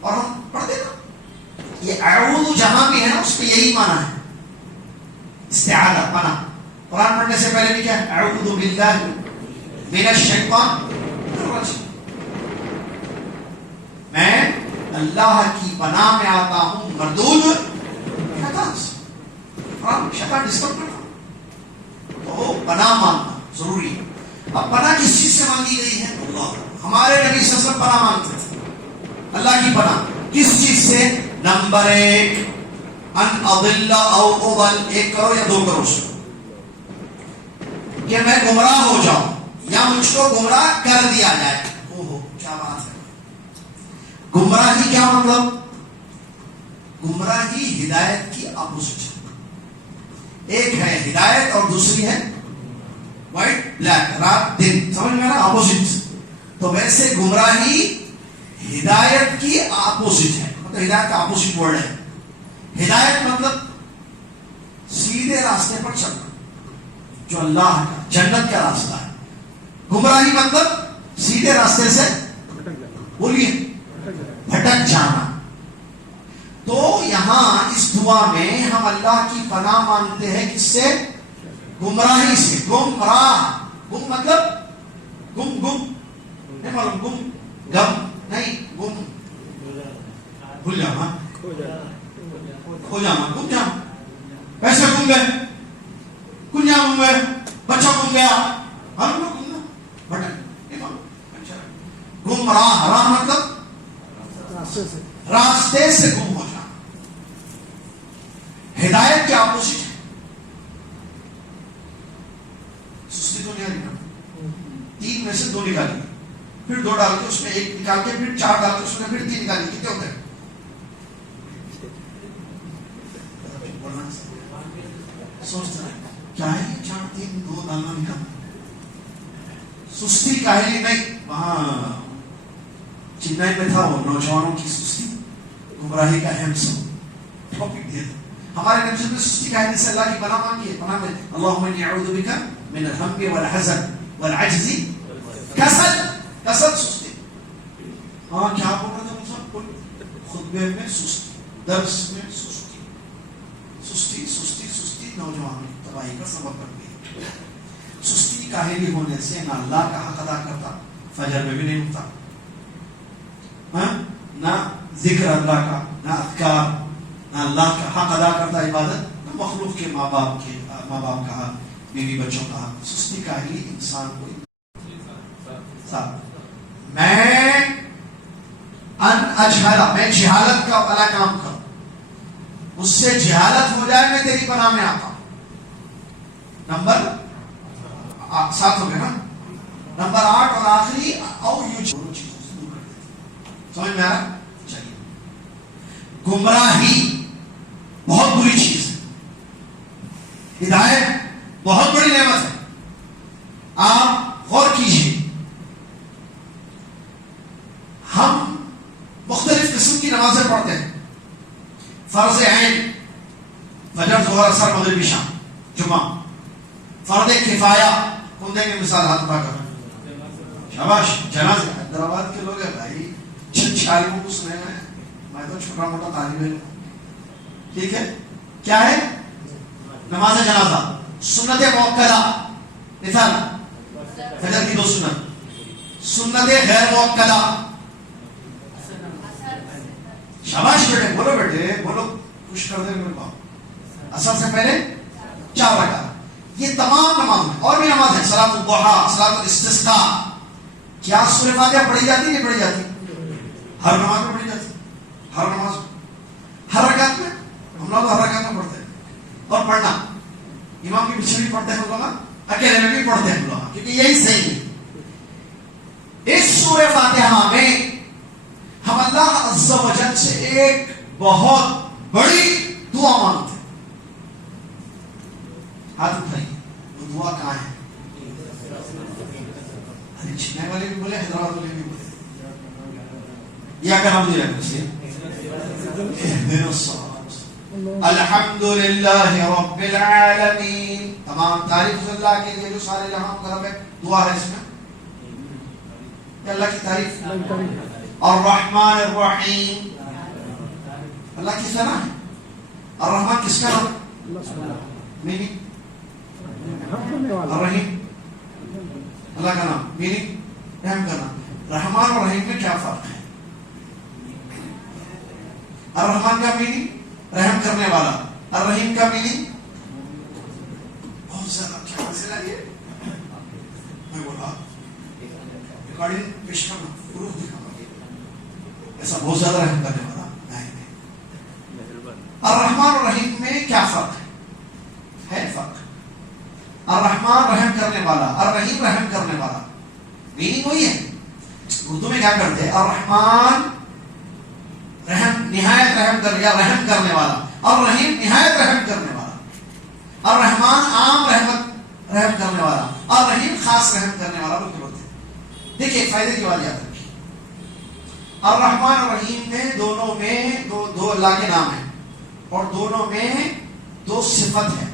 اور ہم پڑھتے نا یہ اعوذ جہاں بھی ہے نا اس پہ یہی معنی ہے استعاذہ، پناہ. قرآن پڑھنے سے پہلے بھی کیا ہے؟ اعوذ باللہ من الشیطان الرجیم، میں اللہ کی پناہ میں آتا ہوں مردود شیطان سے. شیطان ڈسٹرب کرنا، تو پناہ مانگنا ضروری ہے. اب پناہ کس چیز سے مانگی گئی ہے؟ اللہ. ہمارے نبی صلی اللہ علیہ وسلم پناہ مانگتے تھے اللہ کی پناہ. کس چیز سے؟ نمبر 1 ان اضل او اضل، 1 کرو یا 2 کرو سے، کہ میں گمراہ ہو جاؤں یا مجھ کو گمراہ کر دیا جائے. کیا بات ہے! گمراہی کیا مطلب؟ گمراہی ہدایت کی اپوزٹ ہے. ایک ہے ہدایت اور دوسری ہے وائٹ بلیک، رات دن، سمجھ میں نا؟ اپوزٹ. تو ویسے گمراہی ہدایت کی اپوزٹ ہے. مطلب ہدایت کا اپوزٹ ورڈ ہے. ہدایت مطلب سیدھے راستے پر چلنا، جو اللہ کا جنت کا راستہ ہے. گمراہی مطلب سیدھے راستے سے بولیے بھٹک جانا. تو یہاں اس دعا میں ہم اللہ کی پناہ مانگتے ہیں کس سے؟ گمراہی سے. گمراہ، گم مطلب گم نہیں معلوم، گم گم نہیں، گم بھول جانا، کھو جانا، گم جانا. پیسے گم گئے، کنیا گم گئے، بچہ گم گیا، ہر لوگ گم گئے، بھٹک. گمراہ، راہ مطلب راستے سے گم ہو جانا. ہدایت کے اپوزٹ ہے. سستی تو نہیں آ رہی نا، 3 میں سے 2 نکالی، پھر 2 ڈال کے اس میں ایک نکال کے پھر 4 ڈال کے اس میں پھر 3 نکال کے کتنے ہوتے ہیں؟ سوچتے ہیں کیا ہے یہ 4 3 2 ڈالنا نکالنا. سستی کاہلی نہیں. وہاں چنئی میں تھا وہ نوجوانوں کی سستی گمراہی کا اہم سب ٹاپک دیا تھا. ہمارے نبی نے سستی کاہلی سے اللہ کی پناہ مانگی ہے. پناہ میں اللہم انی اعوذ بک من الہم والحزن والعجز کسل سستی. ہاں کیا بول رہا تھا مصعب؟ خطبے میں سستی, درس میں سستی, سستی سستی سستی نوجوانوں کی تباہی کا سبب بن گئی. سستی کاہلی ہونے سے نہ اللہ کا حق ادا کرتا, فجر میں بھی نہیں اٹھتا, نہ ذکر اللہ کا, نہ اذکار, نہ اللہ کا حق ادا کرتا عبادت, نہ مخلوق کے ماں باپ کا حق, بیوی بچوں کا حق. سستی کاہلی انسان کو میں جہالت کا بڑا کام کروں, اس سے جہالت ہو جائے میں تیری پناہ میں آتا ہوں. نمبر 7 ہو گیا نا. نمبر 8 اور آخری سمجھ میں آ رہا؟ چلیے, گمراہی بہت بری چیز ہے, ہدایت بہت بڑی نعمت ہے. آپ غور کیجیے, ہم مختلف قسم کی نمازیں پڑھتے ہیں. فرض عین فجر ظہر اثر مغرب عشاء جمعہ. فرض کفایہ کون دیں گے مثال؟ ہاتھ اٹھا کر. شاباش. جنازے حیدرآباد کے لوگ ہیں بھائی, 46 کو سنے ہیں, میں تو چھوٹا موٹا طالب علم. ٹھیک ہے, کیا ہے؟ نماز جنازہ. سنت موکدہ مثال فجر کی 2 سنت. سنت غیر موکدہ. شاباش بیٹے, بولو بیٹے بولو, خوش کر دیں میرے باپ. اثر سے پہلے 4 رکعت. یہ تمام نماز ہیں, اور بھی نماز ہیں, صلاۃ الضحیٰ, صلاۃ الاستسقاء. کیا سورہ فاتحہ پڑھی جاتی نہیں پڑھی جاتی؟ ہر نماز میں پڑھی جاتی, ہر نماز میں, ہر رکعت میں. ہم لوگ ہر رکعت میں پڑھتے ہیں. اور پڑھنا امام کے پیچھے بھی پڑھتے ہیں ہم لوگ, اکیلے میں بھی پڑھتے ہیں ہم لوگ, کیونکہ یہی صحیح ہے. اس سورہ فاتحہ میں ہم اللہ عز و جل سے ایک بہت بڑی دعا مانگتے ہیں. ہاتھ اٹھائیے, وہ دعا کہاں ہے؟ ارے چنئی والے بھی بولے, حیدرآباد والے بھی بولے. یہ اگر ہم دے الحمد للہ رب العالمین. تمام تعریف اللہ کے لیے جو سارے جہاں کا رب ہے. دعا ہے اس میں اللہ کی تعریف. الرحمن الرحیم, اللہ کی ثنا ہے. الرحمن کس کا نام؟ میننگ الرحیم اللہ کا نام, میننگ رحم کا نام. رحمان اور رحیم میں کیا فرق ہے؟ الرحمن کا میننگ رحم کرنے والا, الرحیم کا میننگ بہت زیادہ. کیا مسئلہ یہ میں بولا ریکارڈنگ پیش کرنا, پروف دکھانا, ایسا بہت زیادہ رحم کرنے والا نہیں. الرحمن اور رحیم میں کیا فرق ہے فرق. الرحمن رحم کرنے والا, الرحیم رحم کرنے والا, میننگ وہی ہے. اردو میں کیا کرتے ہیں؟ الرحمن رحم, نہایت رحم کرنے والا, اور رحیم نہایت رحم کرنے والا. الرحمن عام رحم کرنے والا, اور رحیم خاص رحم کرنے والا بول کے بولتے ہیں. دیکھیے فائدے کی بات یاد رکھیے. الرحمن اور رحیم میں دونوں میں دو اللہ کے نام ہیں, اور دونوں میں 2 صفت ہے.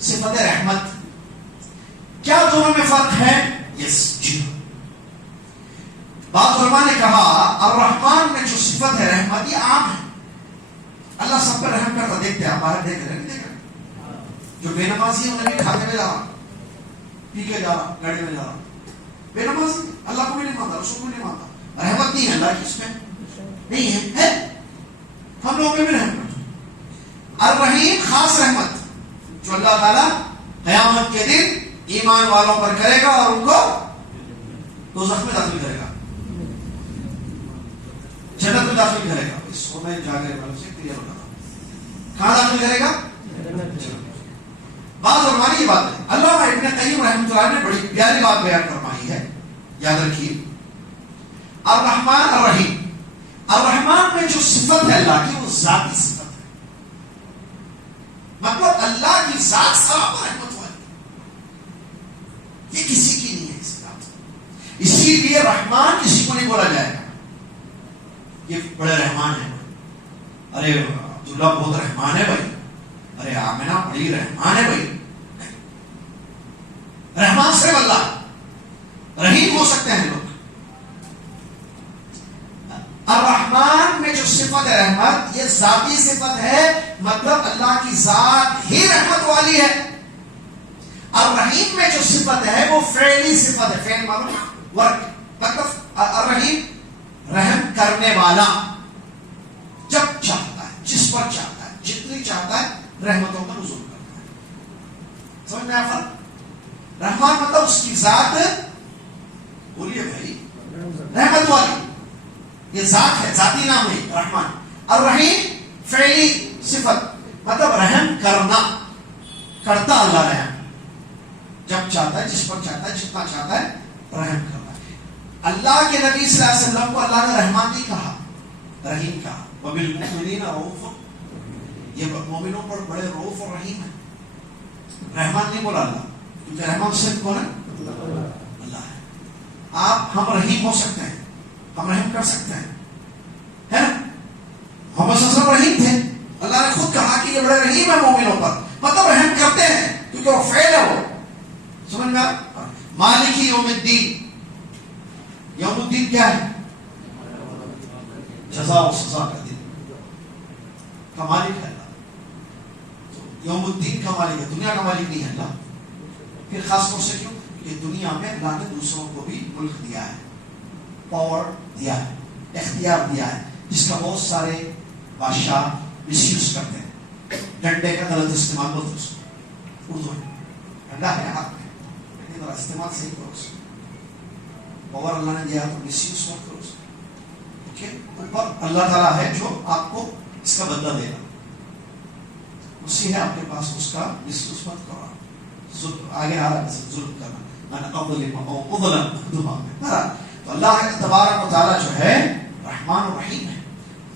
صفت رحمت. کیا دونوں میں فرق ہے؟ یس جی. بعض علماء نے کہا الرحمن میں جو صفت ہے رحمت, یہ عام ہے. اللہ سب پر رحم کرتا. دیکھتے ہیں آپ باہر دیکھ رہے نہیں دیکھ رہے, جو بے نمازی ہے انہیں بھی کھانے میں جا رہا, پی کے جا رہا, گاڑی میں جا رہا, بے نمازی, اللہ کو بھی نہیں مانتا, رسول کو نہیں مانتا. رحمت نہیں ہے اللہ کی اس میں نہیں ہے. ہم لوگوں میں بھی رحمت. الرحیم خاص رحمت جو اللہ تعالیٰ قیامت کے دن ایمان والوں پر کرے گا اور ان کو دوزخ میں داخل کرے گا, جنت میں داخل کرے گا. اس کو میں جا کر والوں سے کلیئر ہوگا. کہاں داخل کرے گا؟ بعض علماء نے یہ بات ہے. علامہ ابن قیم رحمۃ اللہ نے بڑی پیاری بات بیان فرمائی ہے. یاد رکھیے الرحمن الرحیم. الرحمن میں جو صفت ہے اللہ کی وہ ذاتی صفت ہے. مطلب اللہ کی ذات صاحب رحمت والی، یہ کسی کی نہیں ہے اس بات. اسی لیے رحمان کسی کو نہیں بولا جائے گا یہ بڑے رحمان ہے. ارے عبداللہ بہت رحمان ہے بھائی، ارے آمنہ بڑی رحمان ہے بھائی. رحمان صرف اللہ. رحیم ہو سکتے ہیں لوگ. الرحمن میں جو صفت ہے رحمت، یہ ذاتی صفت ہے، مطلب اللہ کی ذات ہی رحمت والی ہے. الرحیم میں جو صفت ہے وہ فعلی صفت ہے. فعل معلوم ورک، مطلب الرحیم رحم کرنے والا، جب چاہتا ہے، جس پر چاہتا ہے، جتنی چاہتا ہے رحمتوں کا نزول کرتا ہے. سمجھ میں آیا فرق؟ رحمان مطلب اس کی ذات، بولیے بھائی، رحمت والی، یہ ذات ہے، ذاتی نام ہے رحمان. الرحیم فعلی صفت، مطلب رحم کرنا، کرتا اللہ رحم، جب چاہتا ہے، جس پر چاہتا ہے، جتنا چاہتا ہے رحم کرتا ہے. اللہ کے نبی صلی اللہ علیہ وسلم کو اللہ نے رحمان نہیں کہا، رحیم کہا. وبالمؤمنین رؤوف، یہ مومنوں پر بڑے رؤوف اور رحیم ہے. رحمان نہیں بولا اللہ، کیونکہ رحمان صرف کون ہے؟ اللہ ہے. ہم رحیم ہو سکتے ہیں، ہم رحم کر سکتے ہیں، ہے نا؟ محمد صلی اللہ علیہ وسلم رحیم تھے. اللہ نے خود کہا کہ یہ بڑے رحیم ہے مومنوں پر، مطلب رحم کرتے ہیں کیونکہ وہ فعل ہے. وہ سمجھ میں آیا؟ مالک یوم الدین، یوم الدین کیا ہے؟ جزا و سزا کا دن کا مالک ہے اللہ. یوم الدین کا مالک ہے، دنیا کا مالک نہیں ہے اللہ. پھر خاص طور سے کیوں؟ کہ دنیا میں اللہ نے دوسروں کو بھی ملک دیا ہے، پاور دیا ہے، اختیار دیا ہے، جس کا بہت سارے بادشاہ مس یوز کرتے ہیں. ڈنڈے کا غلط استعمال بولتے اس کو، اردو میں ڈنڈا ہے ہاتھ میں، لیکن ذرا استعمال صحیح کرو اس کو. پاور اللہ نے دیا تو مس یوز مت کرو اس کو. اوپر اللہ تعالیٰ ہے جو آپ کو اس کا بدلہ دے گا، اسی ہے آپ کے پاس، اس کا مس یوز مت کرو. آگے آ رہا ہے ظلم کرنا، تو اللہ تبارک و تعالیٰ جو ہے رحمان و رحیم ہے.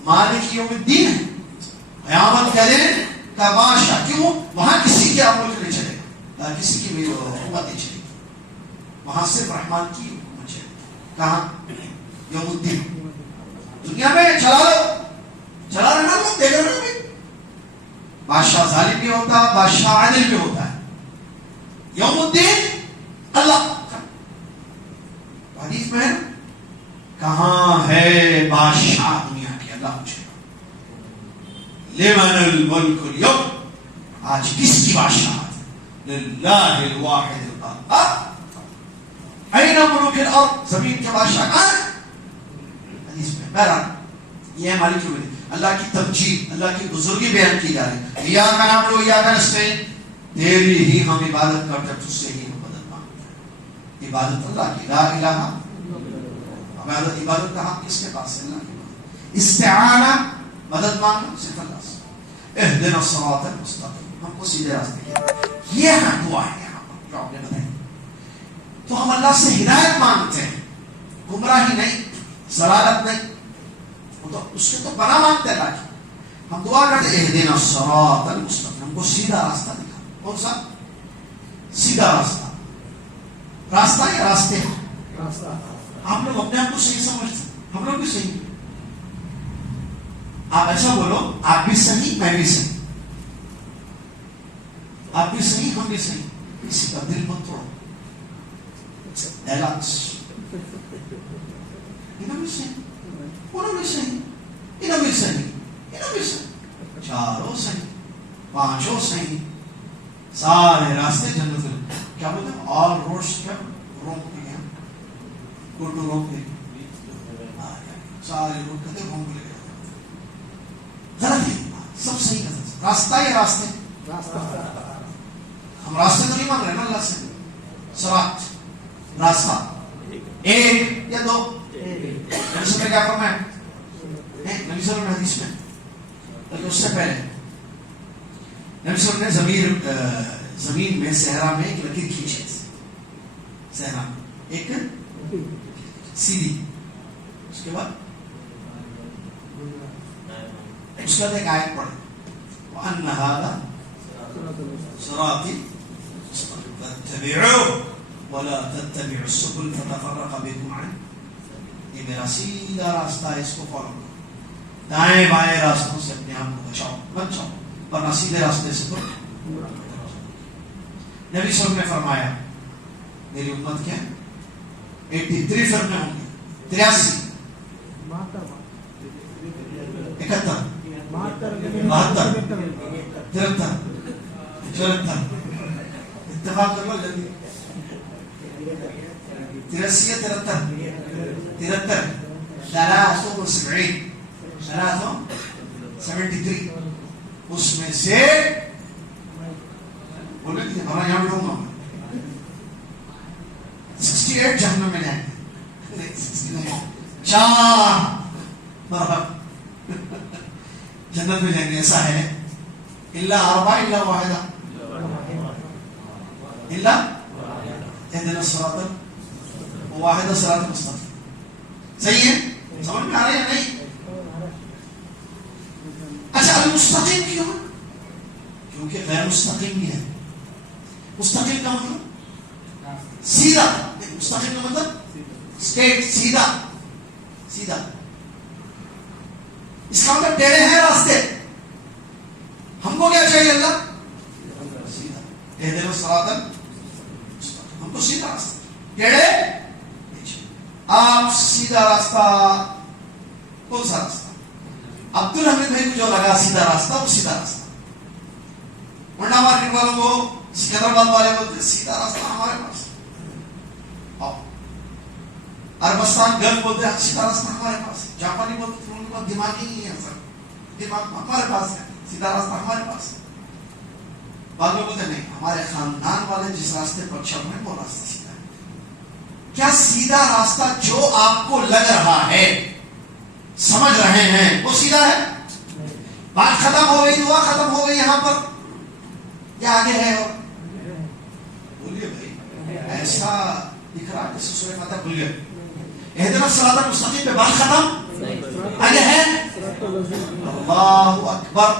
مالک یوم الدین ہے، قیامت کا دن کا بادشاہ. کیوں؟ وہاں کسی کے ملک نہیں چلے گا، کسی کی بھی حکومت نہیں چلے گی، وہاں صرف رحمان کی حکومت چلے گی. کہاں؟ یوم الدین. دنیا میں چلا لو، چلا رہنا لو، دے رہنا بھی. بادشاہ ظالم بھی ہوتا، بادشاہ عادل بھی ہوتا ہے. یوم الدین اللہ. حدیث میں کہاں ہے بادشاہ دنیا کے؟ اللہ پوچھے لمن الملک اليوم، آج کس کی بادشاہت؟ للہ الواحد القہار. این ملوک الارض، زمین کے بادشاہ کہاں ہے؟ حدیث میں بہرحال یہ ہے مالک یوم الدین. اللہ کی تبجیل، اللہ کی بزرگی بیان کی جا رہی ہے. ایاک نعبد و ایاک نستعین، تیری ہی ہم عبادت کرتے ہیں، تجھ سے ہی ہم مدد مانگتے ہیں. عبادت اللہ کی، لا الہ، عبادت کا حق کس کے پاس ہے؟ اللہ کے پاس. استعانہ، مدد مانگنا صرف اللہ سے. اہدنا الصراط المستقیم، ہم کو سیدھے راستے کی. یہ دعا ہے یہاں پر جو آپ نے بتائی. تو ہم اللہ سے ہدایت مانگتے ہیں، گمراہی نہیں، ضلالت نہیں. وہ تو اس کے تو بنا مانگتے ہیں اللہ کی. ہم دعا کرتے ہیں اہدنا الصراط المستقیم، ہم کو سیدھا راستہ دکھا. کون سا سیدھا راستہ؟ راستہ یا راستے؟ راستہ. آپ لوگ اپنے آپ کو صحیح سمجھتے، ہم لوگ بھی صحیح. آپ ایسا بولو، آپ بھی صحیح، میں بھی صحیح. آپ بھی صحیح، ہم بھی صحیح. کسی کا دل مت توڑو. ڈائلاگس، انہوں بھی صحیح، انہوں بھی صحیح، انہوں بھی صحیح، انہوں بھی صحیح، چاروں صحیح، پانچوں صحیح، سارے راستے جنت میں. کیا بولتے ہیں؟ آل روڈس کیا رونگ پہ گیا، گو ٹو رونگ پہ. سارے روڈ کہتے رونگ پہ لے گیا. غلط ہے، سب صحیح غلط. راستہ یا راستے؟ ہم راستے تو نہیں مانگ رہے نا اللہ سے. صراط، راستہ ایک یا دو؟ نبی صلی اللہ کیا فرمایا؟ نبی صلی اللہ حدیث میں، بلکہ اس سے پہلے نبی صلی اللہ نے زمین میں صحرا میں ایک لکیر کھینچی. صحرا میں ایک سیدھی. اس کے بعد اس کا ایک آیت پڑھے وَأَنَّ هَذَا صِرَاطِي فَاتَّبِعُوهُ وَلَا تَتَّبِعُوا السُّبُلَ فَتَفَرَّقَ بِكُمْ عَنْ. یہ میرا سیدھا راستہ ہے, اس کو فالو کرو. دائیں بائیں راستوں سے اپنے آپ کو بچاؤ مت جاؤ, ورنہ سیدھے راستے سے تو. نبی صلی اللہ علیہ وسلم نے فرمایا میری امت کیا 83 فرقے ہوں گے, 83 71 72 73 اتفاق کر لو جلدی. 83 73 73 اس میں سے بولے کہ ہمارا یہاں بٹھوں گا 68 جہنم میں جائیں گے. 4 مرحب جنت میں جائیں گے. ایسا ہے الا 4 الا واحدہ الا اهدنا الصراط واحدہ صراط مستقیم. صحیح ہے, سمجھ میں آ رہا ہے یا نہیں؟ اچھا المستقیم کیوں؟ کیونکہ غیر مستقیم بھی ہے. مستقیم کا مطلب سیدھا, مستقیم کا مطلب اسٹریٹ سیدھا سیدھا. اس کا مطلب ٹیڑھے ہیں راستے. ہم کو کیا چاہیے اللہ؟ سیدھا. اهدنا الصراط المستقیم, ہم کو سیدھا راستہ. ٹیڑھے آپ سیدھا راستہ کون سا راستہ؟ عبد الحمید بھائی کو جو لگا سیدھا راستہ وہ سیدھا راستہ. منڈا مارکیٹ والوں کو, سکندرآباد والے کو سیدھا راستہ ہمارے پاس. عربستان گلف بولتے ہیں سیدھا راستہ ہمارے پاس. جاپانی بولتے ہیں ان کے پاس دماغ ہی نہیں ہے سر, دماغ ہمارے پاس ہے, سیدھا راستہ ہمارے پاس ہے. بعض لوگ بولتے نہیں ہمارے خاندان والے جس راستے پر چل رہے ہیں وہ راستہ سیدھا ہے. کیا سیدھا راستہ جو آپ کو لگ رہا ہے سمجھ رہے ہیں وہ سیدھا ہے؟ بات ختم ہو گئی, دعا ختم ہو گئی یہاں پر یا آگے ہے؟ اور بولیے بھائی, ایسا دکھ رہا جیسے سورہ فاتحہ بھول گئے. اہدنا الصراط المستقیم پہ بات ختم, آگے ہے اللہ اکبر.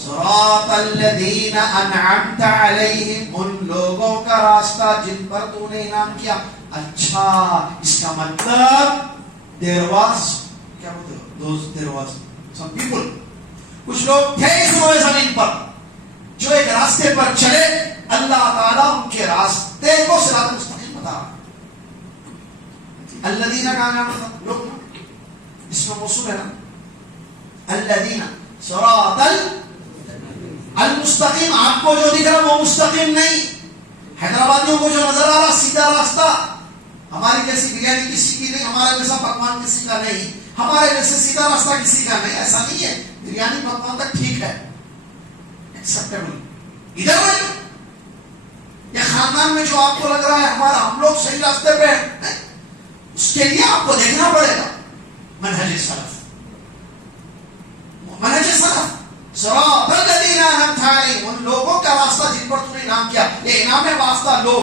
صراط الذین انعمت علیہم, ان لوگوں کا راستہ جن پر تو نے انعام کیا. اچھا اس کا مطلب there was, کیا بولتے ہو, there was some people, کچھ لوگ تھے اس روئے زمین پر جو ایک راستے پر چلے. اللہ تعالیٰ ان کے راستے کو صراط مستقیم بتا رہا. الذین کا نام لوگ اس میں موصول ہے نا, الذین صراط المستقیم. آپ کو جو دکھ رہا وہ مستقیم نہیں. حیدرآبادیوں کو جو نظر آ رہا سیدھا راستہ, ہماری جیسی بریانی کسی کی نہیں, ہمارا جیسا پکوان کسی کا نہیں, ہمارے جیسے سیدھا راستہ کسی کا نہیں. ایسا نہیں ہے. بریانی پکوان تک ٹھیک ہے, ایکسپٹیبل. ادھر نہیں, یہ خاندان میں جو آپ کو لگ رہا ہے ہمارا ہم لوگ صحیح راستے پہ ہیں, اس کے لیے آپ کو دیکھنا پڑے گا منہج سلف. منہج سلف صراط الذین انعمت علیہم, ان لوگوں کا راستہ جن پر تم نے انعام کیا. یہ انعام ہے واسطہ لوگ